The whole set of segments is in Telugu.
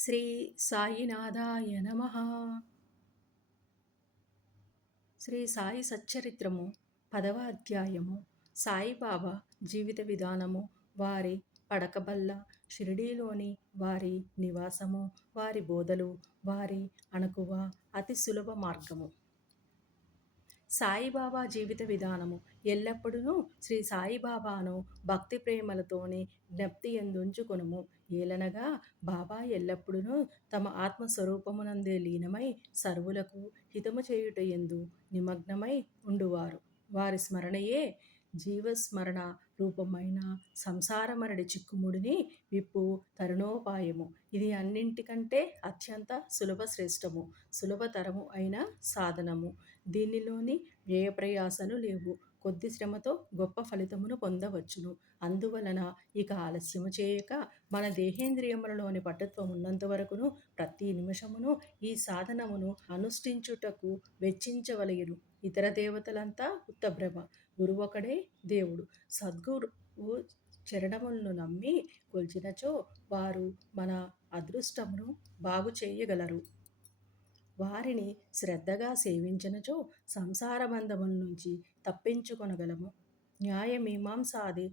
శ్రీ సాయినాథాయ నమ. శ్రీ సాయి సచ్చరిత్రము 10వ అధ్యాయము. సాయిబాబా జీవిత విధానము, వారి పడకబల్ల, షిరిడీలోని వారి నివాసము, వారి బోధలు, వారి అణకువ, అతి సులభ మార్గము. సాయిబాబా జీవిత విధానము. ఎల్లప్పుడూ శ్రీ సాయిబాబాను భక్తి ప్రేమలతోనే జ్ఞప్తి ఎందుంచుకొనుము. ఏలనగా బాబా ఎల్లప్పుడూ తమ ఆత్మస్వరూపమునందే లీనమై సర్వులకు హితము చేయుట ఎందు నిమగ్నమై ఉండువారు. వారి స్మరణయే జీవస్మరణ రూపమైన సంసారమరడి చిక్కుముడిని విప్పు తరుణోపాయము. ఇది అన్నింటికంటే అత్యంత సులభ శ్రేష్టము, సులభతరము అయిన సాధనము. దీనిలోని వ్యయప్రయాసలు లేవు. కొద్ది శ్రమతో గొప్ప ఫలితమును పొందవచ్చును. అందువలన ఇక ఆలస్యము చేయక మన దేహేంద్రియములలోని పటుత్వం ఉన్నంత వరకును ప్రతి నిమిషమును ఈ సాధనమును అనుష్ఠించుటకు వెచ్చించవలయును. ఇతర దేవతలంతా ఉత్తభ్రమ, గురువొకడే దేవుడు. సద్గురువు చరణములను నమ్మి కొల్చినచో వారు మన అదృష్టమును బాగు చేయగలరు. వారిని శ్రద్ధగా సేవించినచో సంసార బంధముల నుంచి తప్పించుకొనగలము. న్యాయ మీమాంసాది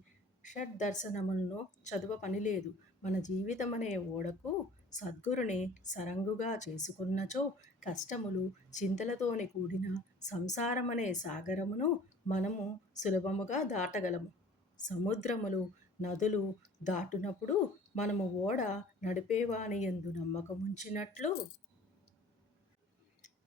షడ్దర్శనములను చదువ పనిలేదు. మన జీవితమనే ఓడకు సద్గురుని సరంగుగా చేసుకున్నచో కష్టములు, చింతలతోని కూడిన సంసారమనే సాగరమును మనము సులభముగా దాటగలము. సముద్రములు, నదులు దాటునప్పుడు మనము ఓడ నడిపేవాని యందు నమ్మకముంచినట్లు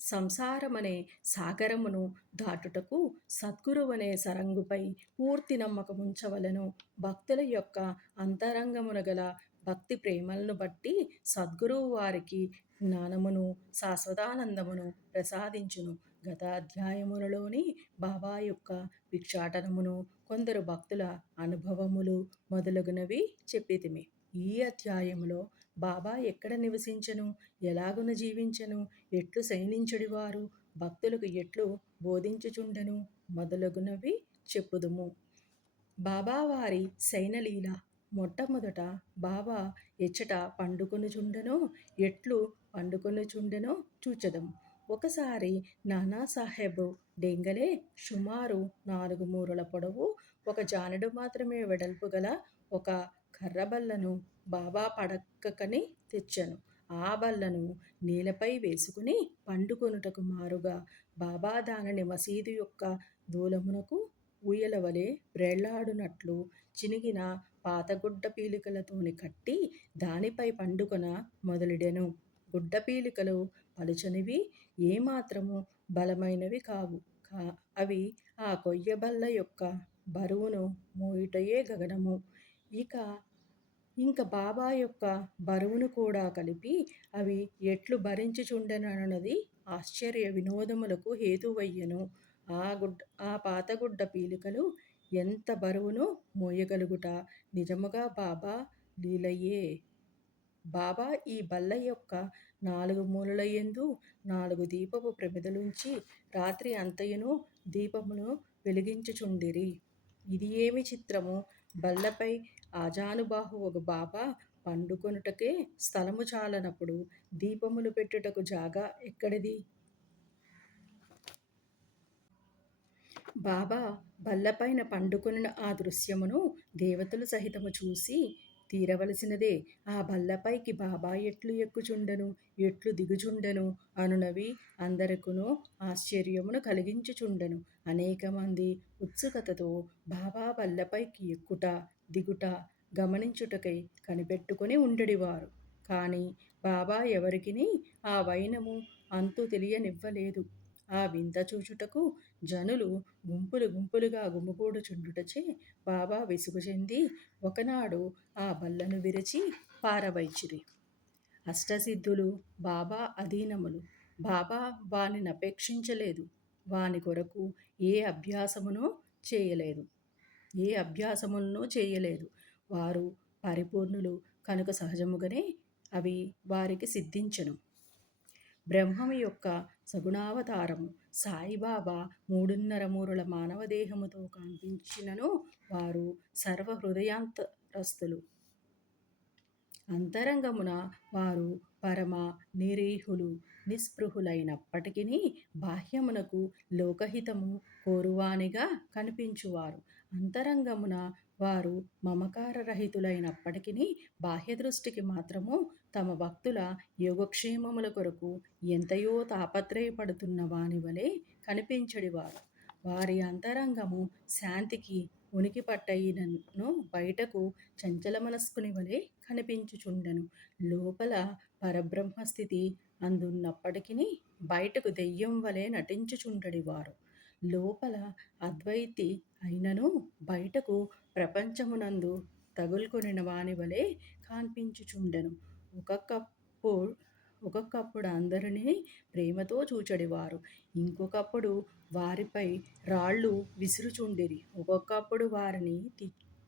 సంసారమనే సాగరమును దాటుటకు సద్గురువనే సరంగుపై పూర్తి నమ్మకముంచవలను. భక్తుల యొక్క అంతరంగమున గల భక్తి ప్రేమలను బట్టి సద్గురువు వారికి జ్ఞానమును, శాశ్వతానందమును ప్రసాదించును. గత అధ్యాయములలోని బాబా యొక్క భిక్షాటనమును, కొందరు భక్తుల అనుభవములు మొదలగునవి చెప్పితిమి. ఈ అధ్యాయములో బాబా ఎక్కడ నివసించెను, ఎలాగున జీవించెను, ఎట్లు శయనించుడివారు, భక్తులకు ఎట్లు బోధించుచుండెను మొదలగునవి చెప్పుదుము. బాబావారి శయనలీల. మొట్టమొదట బాబా ఎచ్చట పండుకొనుచుండెనో, ఎట్లు పండుకొనుచుండెనో చూచెదము. ఒకసారి నానాసాహెబ్ డేంగలే సుమారు 4 మూరల పొడవు, 1 జానెడు మాత్రమే వెడల్పు గల ఒక కర్రబల్లను బాబా పడకకని తెచ్చెను. ఆ బల్లను నేలపై వేసుకుని పండుకొనుటకు మారుగా బాబా దానిని మసీదు యొక్క దూలమునకు ఊయలవలె వ్రేళ్లాడునట్లు చినిగిన పాతగుడ్డ పీలికలతోని కట్టి దానిపై పండుకొన మొదలెడెను. గుడ్డ పీలికలు పలుచనివి, ఏమాత్రము బలమైనవి కావు. అవి ఆ కొయ్యబల్ల యొక్క బరువును మోయుటయే గగనము. ఇంక బాబా యొక్క బరువును కూడా కలిపి అవి ఎట్లు భరించుచుండెనన్నది ఆశ్చర్య వినోదములకు హేతువయ్యెను. ఆ పాతగుడ్డ పీలికలు ఎంత బరువును మోయగలుగుట నిజముగా బాబా లీలయే. బాబా ఈ బల్ల యొక్క 4 మూలలయందు 4 దీపపు ప్రమిదలుంచి రాత్రి అంతయును దీపమును వెలిగించుచుండిరి. ఇది ఏమి చిత్రము! బల్లపై ఆజానుబాహువగు బాబా పండుకొనుటకే స్థలము చాలనప్పుడు దీపములు పెట్టుటకు జాగా ఎక్కడిది? బాబా బల్లపైన పండుకొనిన ఆ దృశ్యమును దేవతలు సహితము చూసి తీరవలసినదే. ఆ బల్లపైకి బాబా ఎట్లు ఎక్కుచుండెను, ఎట్లు దిగుచుండెను అనునవి అందరికును ఆశ్చర్యమును కలిగించుచుండెను. అనేక మంది ఉత్సుకతతో బాబా బల్లపైకి ఎక్కుట, దిగుట గమనించుటకై కనిపెట్టుకొని ఉండెడివారు. కాని బాబా ఎవరికిని ఆ వైనము అంతు తెలియనివ్వలేదు. ఆ వింత చూచుటకు జనులు గుంపులు గుంపులుగా గుమిగూడుచుండుటచే బాబా విసుగు చెంది ఒకనాడు ఆ బల్లను విరిచి పారవైచిరి. అష్టసిద్ధులు బాబా అధీనములు. బాబా వానినపేక్షించలేదు. వాని కొరకు ఏ అభ్యాసములను చేయలేదు. వారు పరిపూర్ణులు కనుక సహజముగానే అవి వారికి సిద్ధించెను. బ్రహ్మము యొక్క సగుణావతారము సాయిబాబా 3.5 మూరల మానవ దేహముతో కనిపించినను వారు సర్వ హృదయాంతరస్థులు. అంతరంగమున వారు పరమ నిరీహులు నిస్పృహులైనప్పటికీ బాహ్యమునకు లోకహితము కోరువానిగా కనిపించువారు. అంతరంగమున వారు మమకారరహితులైనప్పటికీ బాహ్య దృష్టికి మాత్రము తమ భక్తుల యోగక్షేమముల కొరకు ఎంతయో తాపత్రయపడుతున్న వాని వలె కనిపించడివారు. వారి అంతరంగము శాంతికి ఉనికి పట్టయినను బయటకు చంచల మనస్కుని వలె కనిపించుచుండెను. లోపల పరబ్రహ్మస్థితి అందున్నప్పటికీ బయటకు దెయ్యం వలె నటించుచుండడివారు. లోపల అద్వైతి అయినను బయటకు ప్రపంచమునందు తగులుకొనిన వాని వలె కనిపించుచుండెను. ఒక్కొక్కప్పుడు ఒక్కొక్కప్పుడు అందరినీ ప్రేమతో చూచెడివారు. ఇంకొకప్పుడు వారిపై రాళ్ళు విసురుచుండిరి. ఒక్కొక్కప్పుడు వారిని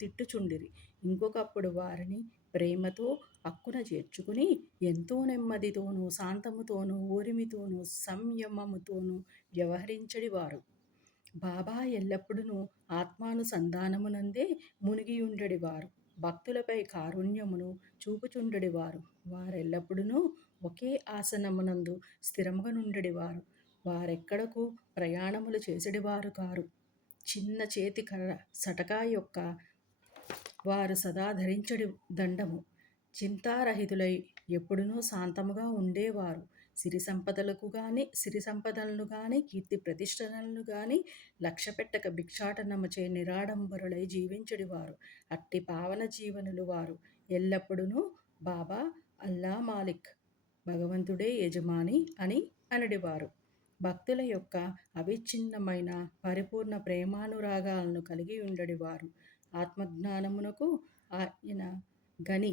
తిట్టుచుండిరి. ఇంకొకప్పుడు వారిని ప్రేమతో అక్కున చేర్చుకుని ఎంతో నెమ్మదితోనూ శాంతముతోనూ ఓరిమితోనూ సంయమముతోనూ వ్యవహరించడివారు. బాబా ఎల్లప్పుడూ ఆత్మానుసంధానమునందే మునిగియుండెడివారు. భక్తులపై కారుణ్యమును చూపుచుండెడివారు. వారెల్లప్పుడూ ఒకే ఆసనమునందు స్థిరముగనుండెడివారు. వారెక్కడకు ప్రయాణములు చేసెడివారు కారు. చిన్న చేతి కర్ర సటకా యొక్క వారు సదా ధరించడి దండము. చింతారహితులై ఎప్పుడునూ శాంతముగా ఉండేవారు. సిరి సంపదలను గాని కీర్తి ప్రతిష్టలను గాని లక్ష్యపెట్టక భిక్షాటనముచే నిరాడంబరులై జీవించడివారు. అట్టి పావన జీవనులు వారు ఎల్లప్పుడూ బాబా అల్లా మాలిక్, భగవంతుడే యజమాని అని అనడివారు. భక్తుల యొక్క అవిచ్ఛిన్నమైన పరిపూర్ణ ప్రేమానురాగాలను కలిగి ఉండడివారు. ఆత్మజ్ఞానమునకు ఆయన గని,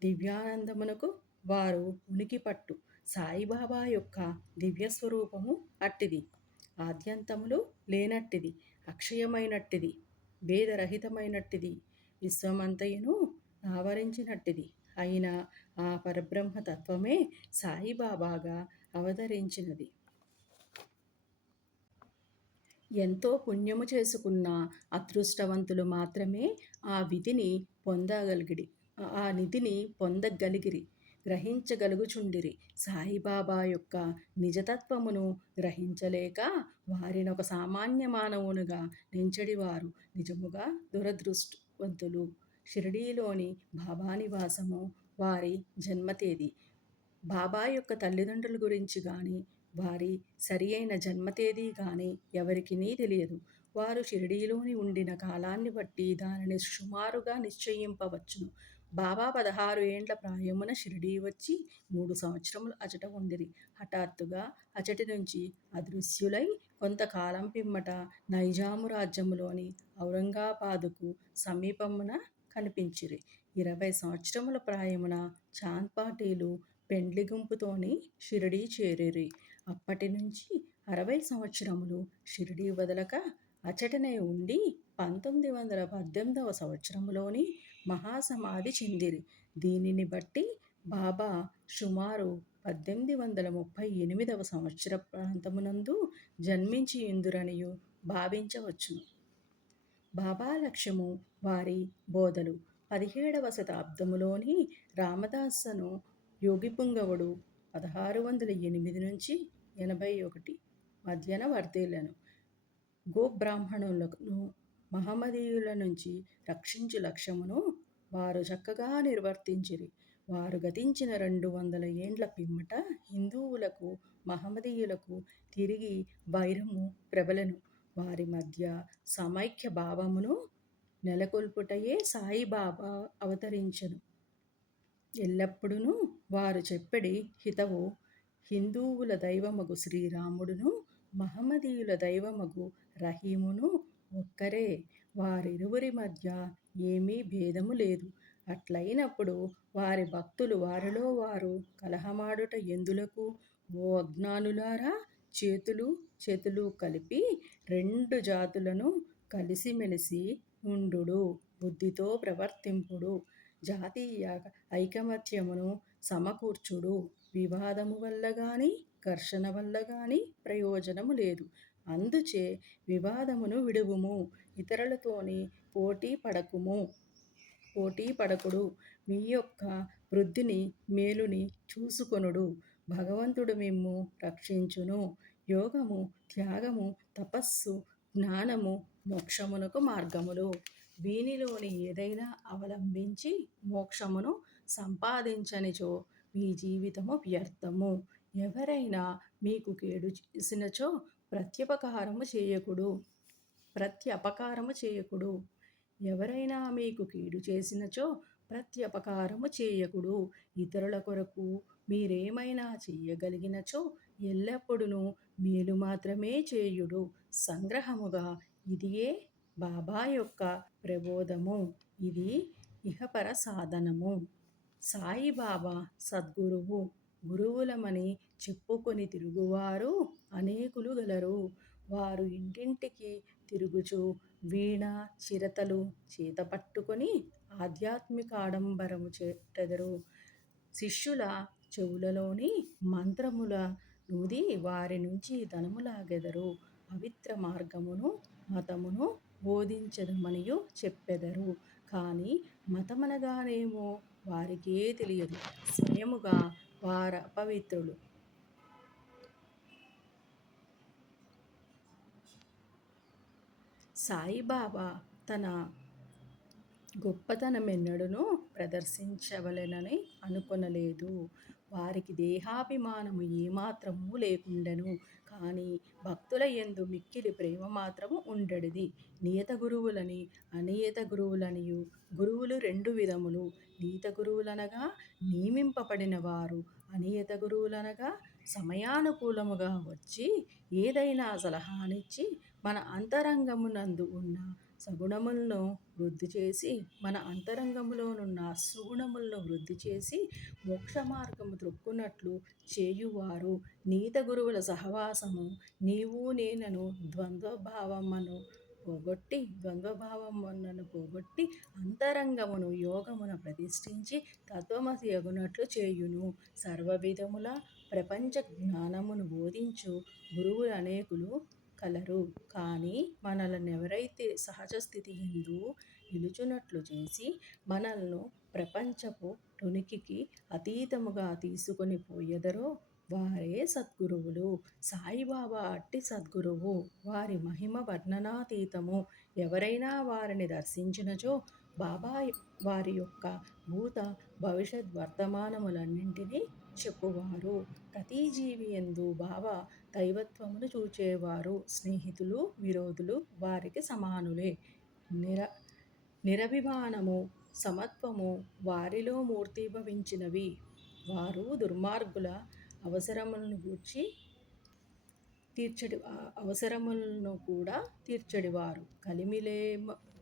దివ్యానందమునకు వారు ఉనికిపట్టు. సాయిబాబా యొక్క దివ్యస్వరూపము అట్టిది. ఆద్యంతములు లేనట్టిది, అక్షయమైనట్టిది, భేదరహితమైనట్టిది, విశ్వమంతయును ఆవరించినట్టిది అయిన ఆ పరబ్రహ్మతత్వమే సాయిబాబాగా అవతరించినది. ఎంతో పుణ్యము చేసుకున్న అదృష్టవంతులు మాత్రమే ఆ నిధిని పొందగలిగిరి, గ్రహించగలుగుచుండిరి. సాయిబాబా యొక్క నిజతత్వమును గ్రహించలేక వారినొక సామాన్య మానవునిగా నెంచెడివారు నిజముగా దురదృష్టవంతులు. షిరిడీలోని బాబా నివాసము, వారి జన్మతేదీ, బాబా యొక్క తల్లిదండ్రుల గురించి గాని వారి సరి అయిన జన్మతేదీ గాని ఎవరికినీ తెలియదు. వారు షిరిడీలోని ఉండిన కాలాన్ని బట్టి దానిని సుమారుగా నిశ్చయింపవచ్చును. బాబా 16 ఏండ్ల ప్రాయమున షిరిడీ వచ్చి 3 సంవత్సరములు అచట ఉండిరి. హఠాత్తుగా అచటి నుంచి అదృశ్యులై కొంతకాలం పిమ్మట నైజాము రాజ్యములోని ఔరంగాబాదుకు సమీపమున కనిపించిరి. 20 సంవత్సరముల ప్రాయమున చాంద్ పాటీలు పెండ్లి గుంపుతోని షిరిడీ చేరిరి. అప్పటి నుంచి 60 సంవత్సరములు షిరిడీ వదలక అచటనే ఉండి 1918 సంవత్సరములోని మహాసమాధి చెందిరి. దీనిని బట్టి బాబా సుమారు 1838 సంవత్సర ప్రాంతమునందు జన్మించియుందురనియు భావించవచ్చును. బాబా లక్ష్యము, వారి బోధలు 17వ శతాబ్దములోని రామదాసను యోగిపుంగవుడు 1608 నుంచి 81 మధ్యన వర్ధిల్లెను. గోబ్రాహ్మణులను మహమ్మదీయుల నుంచి రక్షించు లక్ష్యమును వారు చక్కగా నిర్వర్తించిరి. వారు గతించిన 200 ఏండ్ల పిమ్మట హిందువులకు మహమ్మదీయులకు తిరిగి వైరము ప్రబలెను. వారి మధ్య సమైక్య భావమును నెలకొల్పుటయే సాయిబాబా అవతరించెను. ఎల్లప్పుడూ వారు చెప్పెడి హితవు, హిందువుల దైవమగు శ్రీరాముడును మహమ్మదీయుల దైవమగు రహీమును ఒక్కరే. వారిరువురి మధ్య ఏమీ భేదము లేదు. అట్లయినప్పుడు వారి భక్తులు వారిలో వారు కలహమాడుట ఎందులకు? ఓ అజ్ఞానులారా, చేతులు కలిపి 2 జాతులను కలిసిమెలిసి ఉండుడు, బుద్ధితో ప్రవర్తింపుడు, జాతీయ ఐకమత్యమును సమకూర్చుడు. వివాదము వల్ల గాని ఘర్షణ వల్ల గాని ప్రయోజనము లేదు. అందుచే వివాదమును విడువుము, ఇతరులతోని పోటీ పడకుడు. మీ యొక్క వృద్ధిని మేలుని చూసుకొనుడు. భగవంతుడు మిమ్ము రక్షించును. యోగము, త్యాగము, తపస్సు, జ్ఞానము మోక్షమునకు మార్గములు. వీనిలోని ఏదైనా అవలంబించి మోక్షమును సంపాదించనిచో మీ జీవితము వ్యర్థము. ఎవరైనా మీకు కేడు చేసినచో ప్రత్యుపకారము చేయకుడు. ప్రత్యపకారము చేయకుడు. ఎవరైనా మీకు కీడు చేసినచో ప్రత్యపకారము చేయకుడు. ఇతరుల కొరకు మీరేమైనా చెయ్యగలిగినచో ఎల్లప్పుడూ మేలు మాత్రమే చేయుడు. సంగ్రహముగా ఇదియే బాబా యొక్క ప్రబోధము. ఇది ఇహపర సాధనము. సాయిబాబా సద్గురువు. గురువులమని చెప్పుకొని తిరుగువారు అనేకులు గలరు. వారు ఇంటింటికి తిరుగుచు వీణ చిరతలు చేతపట్టుకొని ఆధ్యాత్మికాడంబరము చెట్టెదరు. శిష్యుల చెవులలోని మంత్రముల నూది వారి నుంచి ధనము లాగెదరు. పవిత్ర మార్గమును మతమును బోధించదమనియు చెప్పెదరు. కానీ మతమనగానేమో వారికే తెలియదు. స్వయముగా వార పవిత్రులు. సాయిబాబా తన గొప్పతనమెన్నడూనూ ప్రదర్శించవలెనని అనుకొనలేదు. వారికి దేహాభిమానము ఏమాత్రమూ లేకుండెను. కానీ భక్తుల యందు మిక్కిలి ప్రేమ మాత్రము ఉండెడిది. నియత గురువులని అనియత గురువులనియు. గురువులు రెండు విధములు. నియత గురువులనగా నియమింపబడిన వారు. అనియత గురువులనగా సమయానుకూలముగా వచ్చి ఏదైనా సలహానిచ్చి మన అంతరంగమునందు ఉన్న సగుణములను వృద్ధి చేసి మన అంతరంగములోనున్న సుగుణములను వృద్ధి చేసి మోక్ష మార్గము త్రొక్కునట్లు చేయువారు. నీత గురువుల సహవాసము నీవు నేనను ద్వంద్వభావములను పోగొట్టి అంతరంగమును యోగమున ప్రతిష్ఠించి తత్వమసి యగునట్లు చేయును. సర్వవిధముల ప్రపంచ జ్ఞానమును బోధించు గురువులు అనేకులు కలరు. కానీ మనలనెవరైతే సహజ స్థితి యందు నిలుచున్నట్లు చేసి మనల్ను ప్రపంచపు ఉనికికి అతీతముగా తీసుకొని పోయెదరో వారే సద్గురువులు. సాయిబాబా అట్టి సద్గురువు. వారి మహిమ వర్ణనాతీతము. ఎవరైనా వారిని దర్శించినచో బాబా వారి యొక్క భూత భవిష్యత్ వర్తమానములన్నింటినీ చెప్పువారు. ప్రతి జీవి యందు బాబా దైవత్వమును చూచేవారు. స్నేహితులు విరోధులు వారికి సమానులే. నిరభిమానము సమత్వము వారిలో మూర్తీభవించినవి. వారు దుర్మార్గుల అవసరములను కూడా తీర్చెడివారు.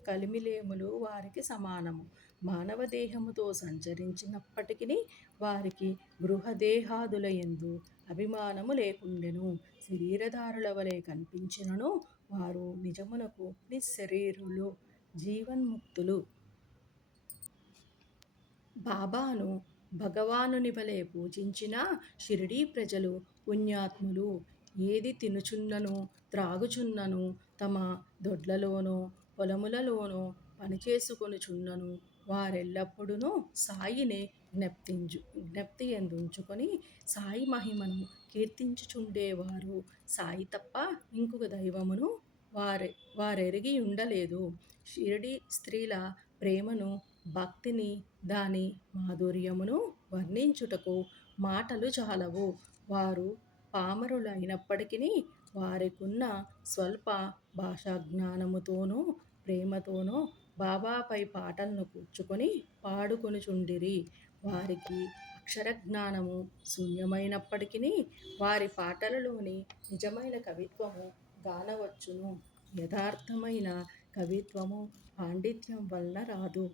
కలిమిలేములు వారికి సమానము. మానవ దేహముతో సంచరించినప్పటికిని వారికి గృహదేహాదుల యందు అభిమానము లేకుండెను. శరీరధారుల వలె కనిపించినను వారు నిజమునకు నిశ్శరీరులు, జీవన్ముక్తులు. బాబాను భగవానుని వలె పూజించిన షిరిడీ ప్రజలు పుణ్యాత్ములు. ఏది తినుచున్నను త్రాగుచున్నను తమ దొడ్లలోనో పొలములలోనో పనిచేసుకొనుచున్నను వారెల్లప్పుడూ సాయినే జ్ఞప్తియందుంచుకొని సాయి మహిమను కీర్తించుచుండేవారు. సాయి తప్ప ఇంకొక దైవమును వారెరిగి ఉండలేదు. షిరిడీ స్త్రీల ప్రేమను భక్తిని దాని మాధుర్యమును వర్ణించుటకు మాటలు చాలవు. వారు పామరులైనప్పటికిని వారికున్న స్వల్ప భాషాజ్ఞానముతోనో ప్రేమతోనో బాబాపై పాటలను కూర్చుకొని పాడుకొనుచుండిరి. వారికి అక్షరజ్ఞానము శూన్యమైనప్పటికిని వారి పాటలలోని నిజమైన కవిత్వము గానవచ్చును. యథార్థమైన కవిత్వము పాండిత్యం వలన రాదు.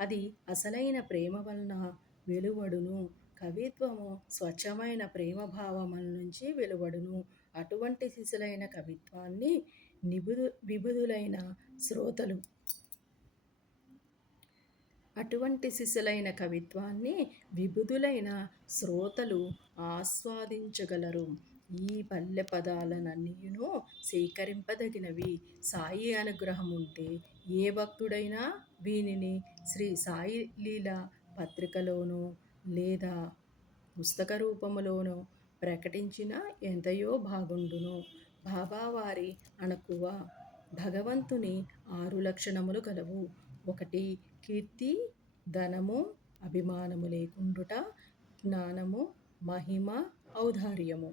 అది అసలైన ప్రేమ వలన వెలువడును. కవిత్వము స్వచ్ఛమైన ప్రేమభావముల నుంచి వెలువడును. అటువంటి సిసలైన కవిత్వాన్ని విబుధులైన శ్రోతలు ఆస్వాదించగలరు. ఈ పల్లె పదాలనన్నియును సేకరింపదగినవి. సాయి అనుగ్రహముంటే ఏ భక్తుడైనా వీనిని శ్రీ సాయి లీలా పత్రికలోనో లేదా పుస్తక రూపములోనో ప్రకటించిన ఎంతయో బాగుండును. బాబావారి అణకువ. భగవంతుని 6 లక్షణములు గలవు. 1. కీర్తి, ధనము, అభిమానము లేకుండుట, జ్ఞానము, మహిమ, ఔదార్యము.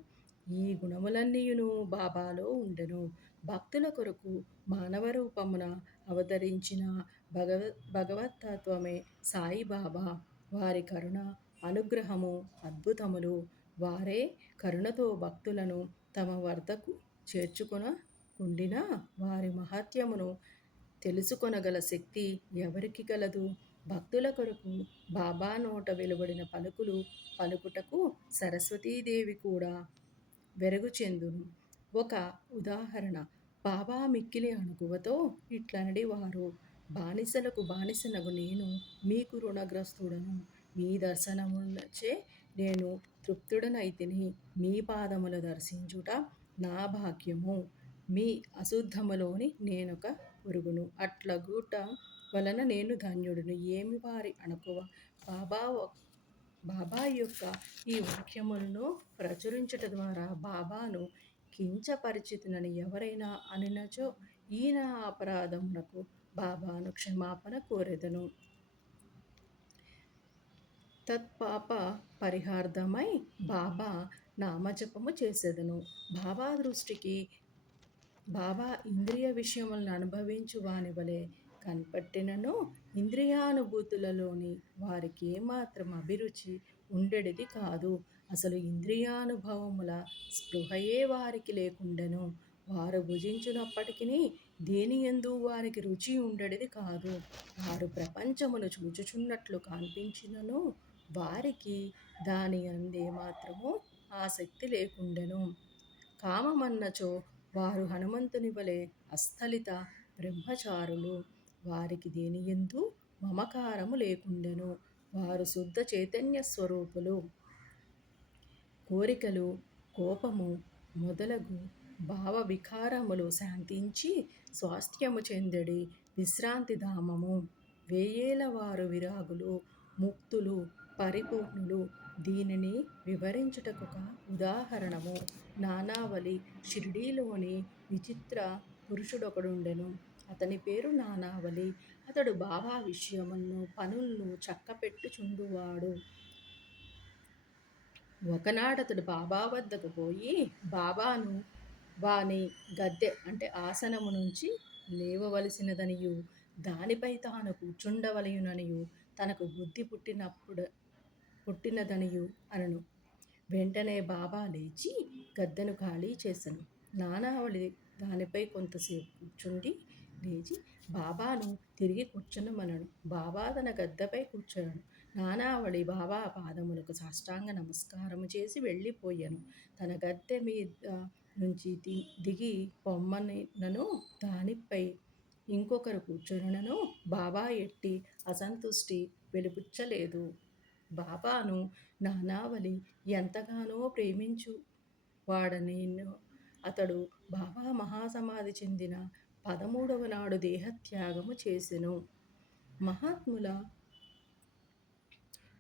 ఈ గుణములన్నీయును బాబాలో ఉండెను. భక్తుల కొరకు మానవ రూపమున అవతరించిన భగవతత్వమే సాయిబాబా. వారి కరుణ, అనుగ్రహము అద్భుతములు. వారే కరుణతో భక్తులను తమ వద్దకు చేర్చుకొనకుండినా వారి మహత్యమును తెలుసుకొనగల శక్తి ఎవరికి గలదు? భక్తుల కొరకు బాబా నోట వెలువడిన పలుకులు పలుకుటకు సరస్వతీదేవి కూడా వెరగుచెందును. ఒక ఉదాహరణ. బాబా మిక్కిలి అణకువతో ఇట్లనడి వారు: బానిసలకు బానిసనగు నేను మీకు రుణగ్రస్తుడను. మీ దర్శనములచే నేను తృప్తుడనైతిని. మీ పాదముల దర్శించుట నా భాగ్యము. మీ అశుద్ధములోని నేనొక పురుగును. అట్లగుట వలన నేను ధన్యుడును. ఏమి వారి అణకువ! బాబా యొక్క ఈ వాక్యములను ప్రచురించుట ద్వారా బాబాను కించపరిచితినని ఎవరైనా అనినచో ఈ నా అపరాధమునకు బాబాను క్షమాపణ కోరెదను. తత్పాప పరిహార్థమై బాబా నామజపము చేసేదను. బాబా దృష్టికి బాబా ఇంద్రియ విషయములను అనుభవించు వాని వలె కనపట్టినను ఇంద్రియానుభూతులలోని వారికి ఏమాత్రం అభిరుచి ఉండేది కాదు. అసలు ఇంద్రియానుభవముల స్పృహయే వారికి లేకుండెను. వారు భుజించినప్పటికీ దేనియందు వారికి రుచి ఉండేది కాదు. వారు ప్రపంచమును చూచుచున్నట్లు కనిపించినను వారికి దాని అందే మాత్రము ఆసక్తి లేకుండెను. కామమన్నచో వారు హనుమంతుని వలె అస్థలిత బ్రహ్మచారులు. వారికి దేనియందు మమకారము లేకుండెను. వారు శుద్ధ చైతన్య స్వరూపులు. కోరికలు, కోపము మొదలగు భావ వికారములు శాంతించి స్వాస్థ్యము చెందడి విశ్రాంతి ధామము. వేయేల వారు విరాగులు, ముక్తులు, పరిపూర్ణులు. దీనిని వివరించుటకొక ఉదాహరణము. నానావళి. షిరిడీలోని విచిత్ర పురుషుడొకడుండెను. అతని పేరు నానావళి. అతడు బాబా విషయములను పనులను చక్కపెట్టుచుండువాడు. ఒకనాడతడు బాబా వద్దకు పోయి బాబాను వాని గద్దె అంటే ఆసనము నుంచి లేవవలసినదనియు దానిపై తాను కూర్చుండవలయుననియు తనకు బుద్ధి పుట్టినదనియు అనెను. వెంటనే బాబా లేచి గద్దెను ఖాళీ చేసెను. నానావళి దానిపై కొంతసేపు కూర్చుండి లేచి బాబాను తిరిగి కూర్చునమనెను. బాబా తన గద్దెపై కూర్చొనెను. నానావళి బాబా పాదములకు సాష్టాంగ నమస్కారము చేసి వెళ్ళిపోయెను. తన గద్దె మీద నుంచి దిగి పొమ్మనినను దానిపై ఇంకొకరు కూర్చొనునను బాబా ఎట్టి అసంతుష్టి వెలిబుచ్చలేదు. బాబాను నానావళి ఎంతగానో ప్రేమించువాడనెను. అతడు బాబా మహాసమాధి చెందిన 13వ నాడు దేహత్యాగము చేసెను. మహాత్ముల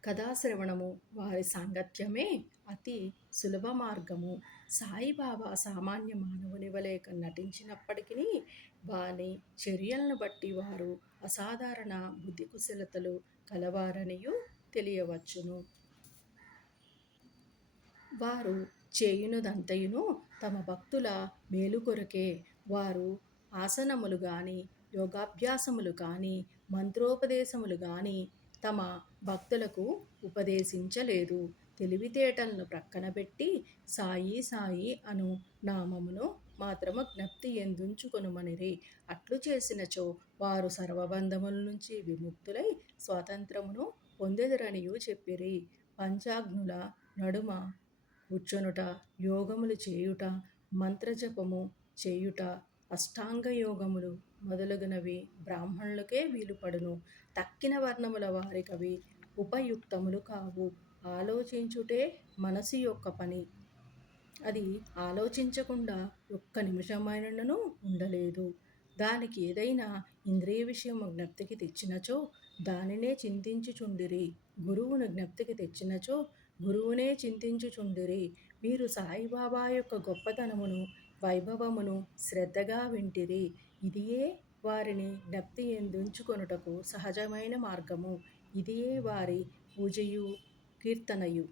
కథాశ్రవణము, వారి సాంగత్యమే అతి సులభ మార్గము. సాయిబాబా సామాన్య మానవుని వలె నటించినప్పటికీ వాని చర్యలను బట్టి వారు అసాధారణ బుద్ధి కుశలతలు కలవారనియు తెలియవచ్చును. వారు చేయునదంతయును తమ భక్తుల మేలు కొరకే. వారు ఆసనములు గాని, యోగాభ్యాసములు గాని, మంత్రోపదేశములు గాని తమ భక్తులకు ఉపదేశించలేదు. తెలివితేటలను ప్రక్కనబెట్టి సాయి సాయి అను నామమును మాత్రము జ్ఞప్తి యందుంచుకొనుమనిరి. అట్లు చేసినచో వారు సర్వబంధముల నుంచి విముక్తులై స్వాతంత్రమును పొందెదరనియు చెప్పిరి. పంచాగ్నుల నడుమ కూర్చొనుట, యోగములు చేయుట, మంత్రజపము చేయుట, అష్టాంగ యోగములు మొదలగునవి బ్రాహ్మణులకే వీలుపడును. తక్కిన వర్ణముల వారికవి ఉపయుక్తములు కావు. ఆలోచించుటే మనసు యొక్క పని. అది ఆలోచించకుండా ఒక్క నిమిషమైనను ఉండలేదు. దానికి ఏదైనా ఇంద్రియ విషయము జ్ఞప్తికి తెచ్చినచో దానినే చింతించుచుండిరి. గురువును జ్ఞప్తికి తెచ్చినచో గురువునే చింతించుచుండిరి. మీరు సాయిబాబా యొక్క గొప్పతనమును, వైభవమును శ్రద్ధగా వింటిరి. ఇదియే వారిని జ్ఞప్తి ఎందుంచుకొనుటకు సహజమైన మార్గము. ఇదియే వారి పూజయు కీర్తనయు.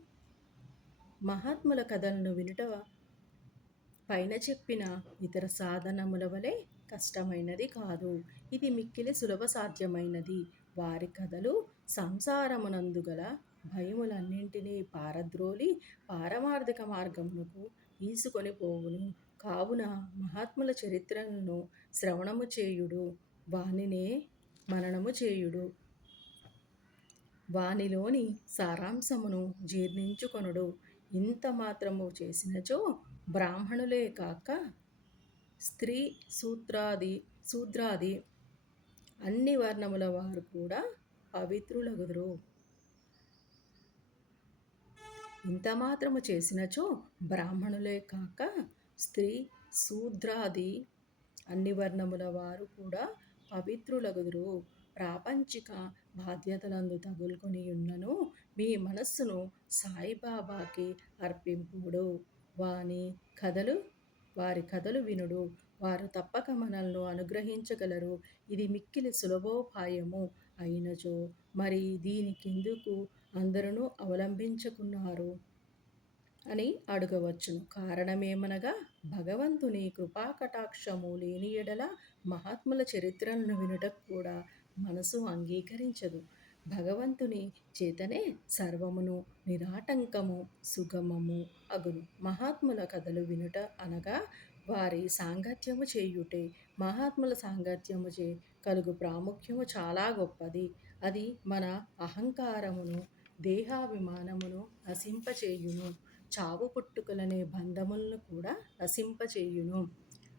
మహాత్ముల కథలను వినుట పైన చెప్పిన ఇతర సాధనముల వలె కష్టమైనది కాదు. ఇది మిక్కిలి సులభ సాధ్యమైనది. వారి కథలు సంసారమునందు గల భయములన్నింటినీ పారద్రోలి పారమార్థిక మార్గమునకు తీసుకొని పోవును. కావున మహాత్ముల చరిత్రలను శ్రవణము చేయుడు, వానినే మననము చేయుడు. వానిలోని సారాంశమును జీర్ణించుకొనుడు. ఇంత మాత్రము చేసినచో బ్రాహ్మణులే కాక స్త్రీ శూద్రాది అన్ని వర్ణముల వారు కూడా పవిత్రులగుదురు. ఇంత మాత్రము చేసినచో బ్రాహ్మణులే కాక స్త్రీ శూద్రాది అన్ని వర్ణముల వారు కూడా పవిత్రులగుదురు. ప్రాపంచిక బాధ్యతలందు తగులుకొనియున్నను మీ మనస్సును సాయిబాబాకి అర్పింపుడు. వారి కథలు వినుడు. వారు తప్పక మనల్ని అనుగ్రహించగలరు. ఇది మిక్కిలి సులభోపాయము అయినచో మరి దీనికెందుకు అందరూ అవలంబించుకున్నారు అని అడగవచ్చును. కారణమేమనగా భగవంతుని కృపాకటాక్షము లేని ఎడల మహాత్ముల చరిత్రలను వినుటకు కూడా మనసు అంగీకరించదు. భగవంతుని చేతనే సర్వమును నిరాటంకము సుగమము అగును. మహాత్ముల కథలు వినుట అనగా వారి సాంగత్యము చేయుటే. మహాత్ముల సాంగత్యము చే కలుగు ప్రాముఖ్యము చాలా గొప్పది. అది మన అహంకారమును, దేహాభిమానమును నశింపచేయును. చావు పుట్టుకలనే బంధములను కూడా నశింపచేయును.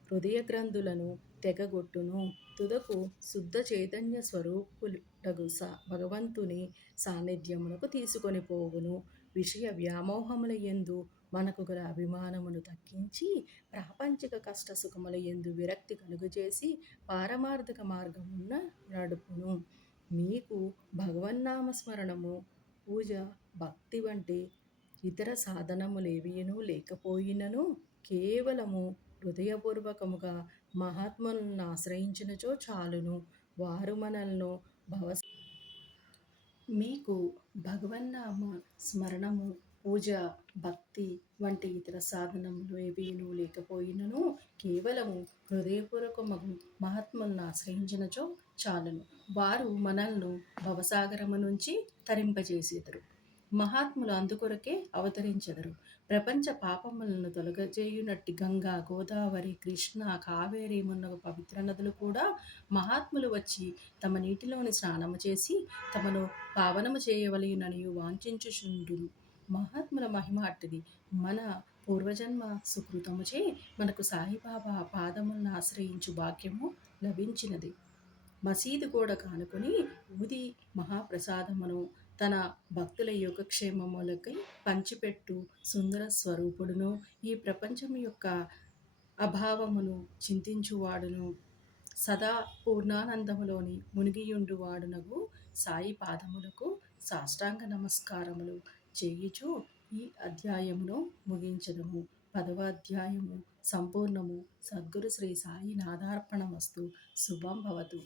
హృదయ గ్రంథులను తెగగొట్టును. తుదకు శుద్ధ చైతన్య స్వరూపుడగు భగవంతుని సాన్నిధ్యమునకు తీసుకొని పోవును. విషయ వ్యామోహముల యందు మనకు గల అభిమానమును తగ్గించి ప్రాపంచిక కష్ట సుఖముల యందు విరక్తి కలుగజేసి పారమార్థిక మార్గమున నడుపును. మీకు భగవన్నామస్మరణము, పూజ, భక్తి వంటి ఇతర సాధనములేవియూ లేకపోయినను కేవలము హృదయపూర్వకముగా మహాత్ములను ఆశ్రయించినచో చాలును. వారు మనల్ని మీకు భగవన్నామ స్మరణము, పూజ, భక్తి వంటి ఇతర సాధనములు ఏవీనూ లేకపోయినను కేవలము హృదయపూర్వకమగు మహాత్ములను ఆశ్రయించినచో చాలును. వారు మనల్ని భవసాగరము నుంచి తరింపజేసెదరు. మహాత్ములు అందుకొరకే అవతరించెదరు. ప్రపంచ పాపములను తొలగజేయునట్టి గంగా, గోదావరి, కృష్ణ, కావేరి మున్నగు పవిత్ర నదులు కూడా మహాత్ములు వచ్చి తమ నీటిలోని స్నానము చేసి తమను పావనము చేయవలయునని వాంఛించుచుండురు. మహాత్ముల మహిమ అట్టిది. మన పూర్వజన్మ సుకృతముచే మనకు సాయిబాబా పాదములను ఆశ్రయించు భాగ్యము లభించినది. మసీదు గోడ కానుకొని ఊది మహాప్రసాదమును తన భక్తుల యోగక్షేమములకై పంచిపెట్టు సుందర స్వరూపుడును, ఈ ప్రపంచము యొక్క అభావమును చింతించువాడును, సదా పూర్ణానందములోని మునిగియుండువాడునగు సాయి పాదములకు సాష్టాంగ నమస్కారములు చేయుచు ఈ అధ్యాయమును ముగించెదము. 10వ అధ్యాయము సంపూర్ణము. సద్గురు శ్రీ సాయి నాథార్పణమస్తు. శుభం భవతు.